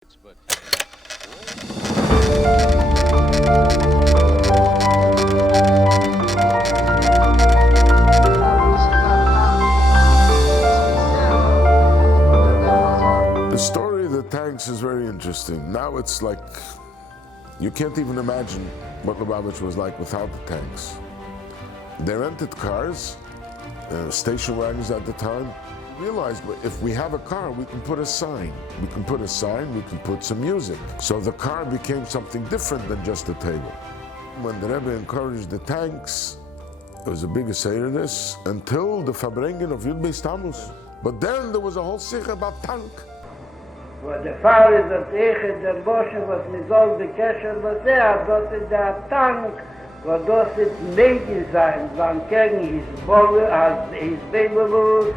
But The story of the tanks is very interesting. Now it's like, you can't even imagine what Lubavitch was like without the tanks. They rented cars, station wagons at the time. Realized if we have a car, we can put a sign. We can put a sign, we can put some music. So the car became something different than just a table. When the Rebbe encouraged the tanks, there was a big say to this, until the Farbrengen of Yud Beis Tammuz. But then there was a whole sikha about tank. Wo der Fall ist, dass ich der Bosche, was mir soll bekeschen, was dort ist der Tank, wo dort ist Mädchen sein, wann gegen his Bolle, als his Babybus,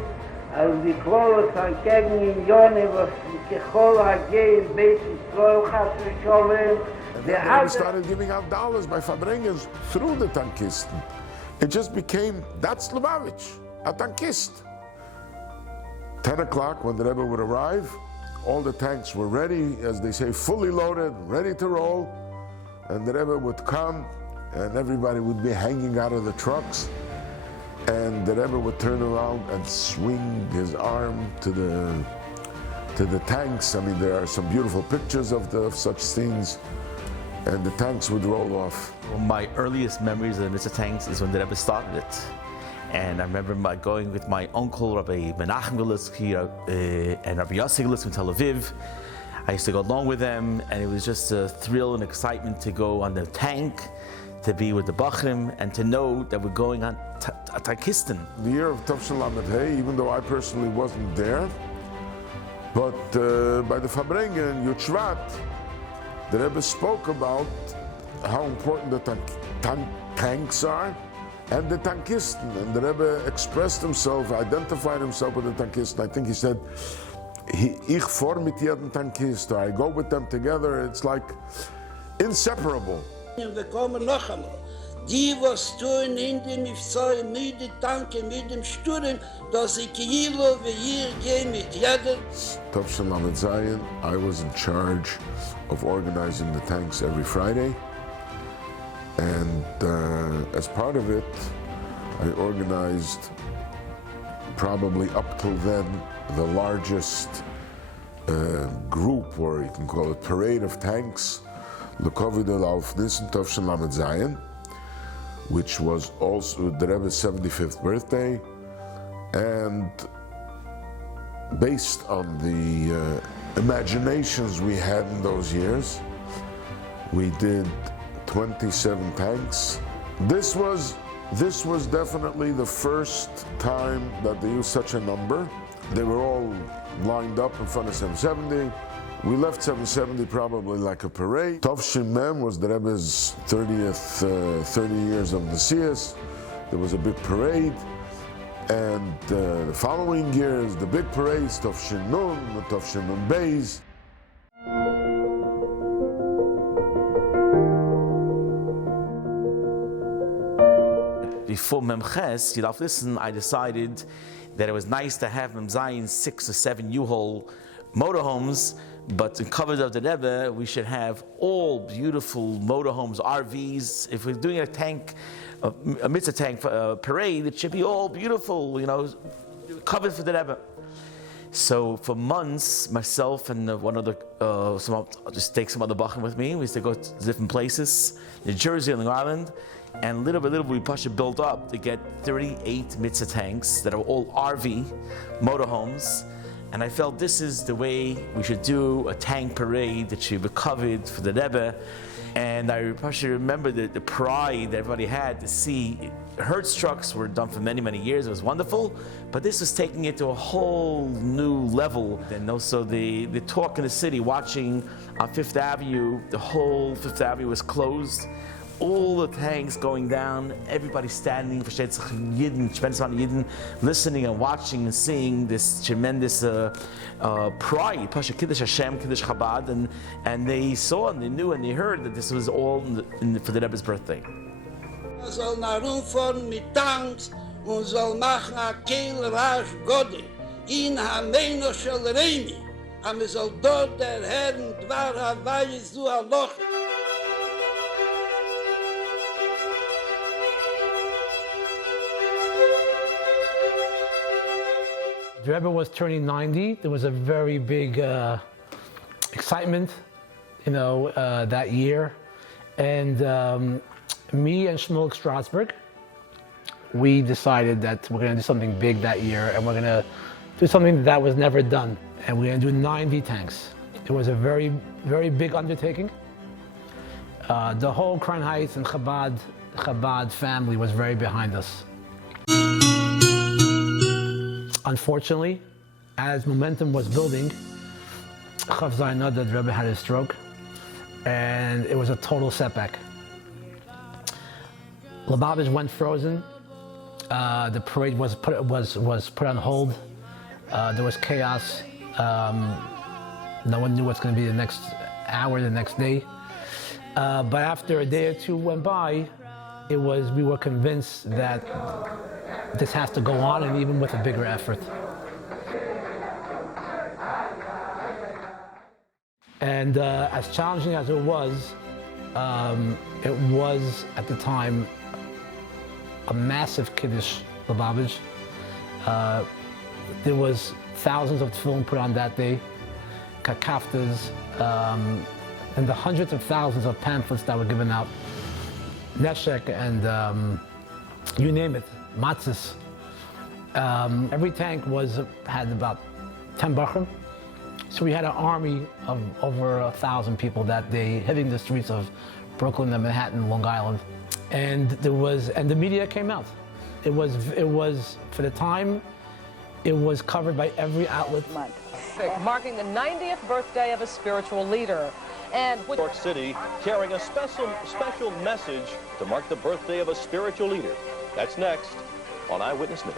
als die Quote von gegen Jone, was Kechol Hagei, Beis Yisrael, Chas V'Sholem. And then we started giving out dollars by Farbrengens through the tankisten. It just became, that's Lubavitch, a tankist. 10 o'clock when the Rebbe would arrive, all the tanks were ready, as they say, fully loaded, ready to roll. And the Rebbe would come, and everybody would be hanging out of the trucks. And the Rebbe would turn around and swing his arm to the tanks. I mean, there are some beautiful pictures of such scenes. And the tanks would roll off. Well, my earliest memories of the Mitzvah tanks is when the Rebbe started it. And I remember going with my uncle, Rabbi Menachem Galitzky, and Rabbi Yossi Galitzky from Tel Aviv. I used to go along with them, and it was just a thrill and excitement to go on the tank, to be with the Bachrim, and to know that we're going on a tankistan. The year of Tavshin Lamed Hey, even though I personally wasn't there, but by the Farbrengen, Yud Shvat, the Rebbe spoke about how important the tanks are, and the tankisten. And the Rebbe expressed himself, identified himself with the tankisten. I think he said, Ich vor mit jedem tankist, or I go with them together. It's like inseparable. Wir kommen noch einmal. Die, was tun in dem Mitzvah, mit den Tanken, mit dem Sturm, dass ich Kilo wie hier gehe mit jeder. Tavshin Lamed Zayin, I was in charge of organizing the tanks every Friday. And as part of it, I organized, probably up till then, the largest group, or you can call it parade of tanks, L'Kovid Lauf Nissen Tavshin Lamed Zayin, which was also the Rebbe's 75th birthday. And based on the imaginations we had in those years, we did 27 tanks. This was definitely the first time that they used such a number. They were all lined up in front of 770. We left 770 probably like a parade. Tavshin Mem was the Rebbe's 30 years of Nesias. There was a big parade. And the following years, the big parades, Tavshin Nun, Tavshin Nun Beis. Before Memches, you'd have to listen, I decided that it was nice to have Mem Zayin's 6 or 7 U-Haul motorhomes, but in covered of the Rebbe, we should have all beautiful motorhomes, RVs. If we're doing a tank, a mitzvah tank parade, it should be all beautiful, covered for the Rebbe. So for months, myself and one of the, I'll just take some other bachim with me. We used to go to different places, New Jersey and Long Island, and little by little we built up to get 38 mitzvah tanks that are all RV motorhomes. And I felt this is the way we should do a tank parade that should be covered for the Rebbe. And I remember the pride that everybody had to see. Hertz trucks were done for many, many years. It was wonderful. But this was taking it to a whole new level. And also the talk in the city, watching on Fifth Avenue, the whole Fifth Avenue was closed. All the tanks going down, everybody standing, Yidden, listening and watching and seeing this tremendous pride, Pasha Kiddush Hashem, Kiddush Chabad, and they saw and they knew and they heard that this was all for the Rebbe's birthday. Soll nach rumfahren mit Tanks und soll machen a Kehl Rasch Gode in Hameino Shel Reimi. am es soll dort der Herrn dwar Hawaii zu a Loch. The Rebbe was turning 90. There was a very big excitement, that year. And me and Shmuel Strasberg, we decided that we're going to do something big that year, and we're going to do something that was never done. And we're going to do 90 tanks. It was a very, very big undertaking. The whole Crown Heights and Chabad family was very behind us. Unfortunately, as momentum was building, Chav Zayin Adar, the Rebbe had a stroke, and it was a total setback. Lubavitch went frozen. The parade was put on hold. There was chaos. No one knew what's going to be the next hour, the next day. But after a day or two went by, we were convinced that this has to go on, and even with a bigger effort. And as challenging as it was at the time a massive Kiddush Lubavitch. There was thousands of tefillin put on that day, kakaftas, and the hundreds of thousands of pamphlets that were given out, neshek, and you name it, matzahs. Every tank had about 10 bachrim. So we had an army of over 1,000 people that day hitting the streets of Brooklyn and Manhattan, Long Island. And the media came out. It was for the time, it was covered by every outlet. Marking the 90th birthday of a spiritual leader. And New York City carrying a special message to mark the birthday of a spiritual leader. That's next on Eyewitness News.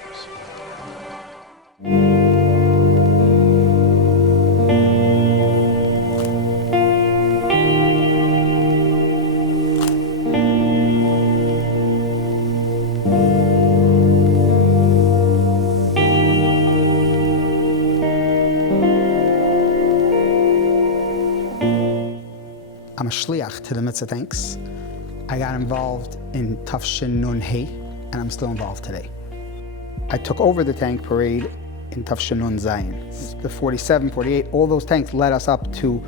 I'm a shliach to the Mitzvah tanks. I got involved in Tafshin Nun Hey, and I'm still involved today. I took over the tank parade in Tafshin Nun Zayin. The 47, 48, all those tanks led us up to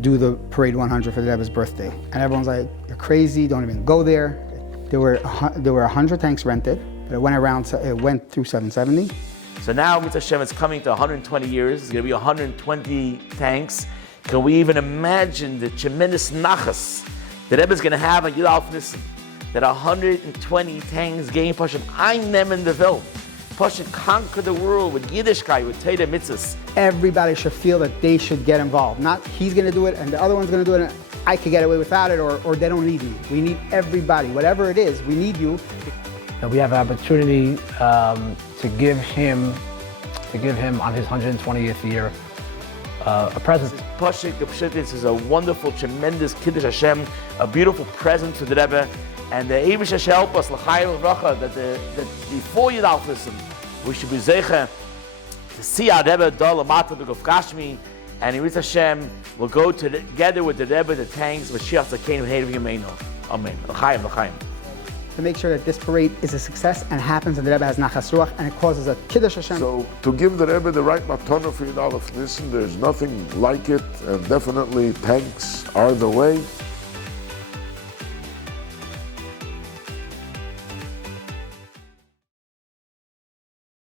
do the parade 100 for the Rebbe's birthday. And everyone's like, you're crazy, don't even go there. There were 100 tanks rented, but it went through 770. So now Mitzvah Hashem is coming to 120 years. It's going to be 120 tanks. Can we even imagine the tremendous nachas that Rebbe is going to have at Yud Alef Nissen? That 120 tanks gain Pashem einem in the film. Pashem conquer the world with Yiddishkeit, with Torah mitzvahs. Everybody should feel that they should get involved. Not he's going to do it and the other one's going to do it and I could get away without it, or they don't need me. We need everybody. Whatever it is, we need you. And we have an opportunity to give him on his 120th year a present. Pashik, the Pshititz is a wonderful, tremendous Kiddush Hashem, a beautiful present to the Rebbe, and the Eibush Hashem help us, L'chayil Racha, that before Yud Alef Nissen, we should be zeicha to see our Rebbe Dol Amata B'Gov Kashmi, and Eibush Hashem will go together with the Rebbe, the tanks, Mashiach Zakeinu Heidav Yameinu. Amen. L'chayim, l'chayim. To make sure that this parade is a success and happens and the Rebbe has nachas ruach and it causes a Kiddush Hashem. So to give the Rebbe the right matana for Yud Alef Nissen, there's nothing like it, and definitely tanks are the way.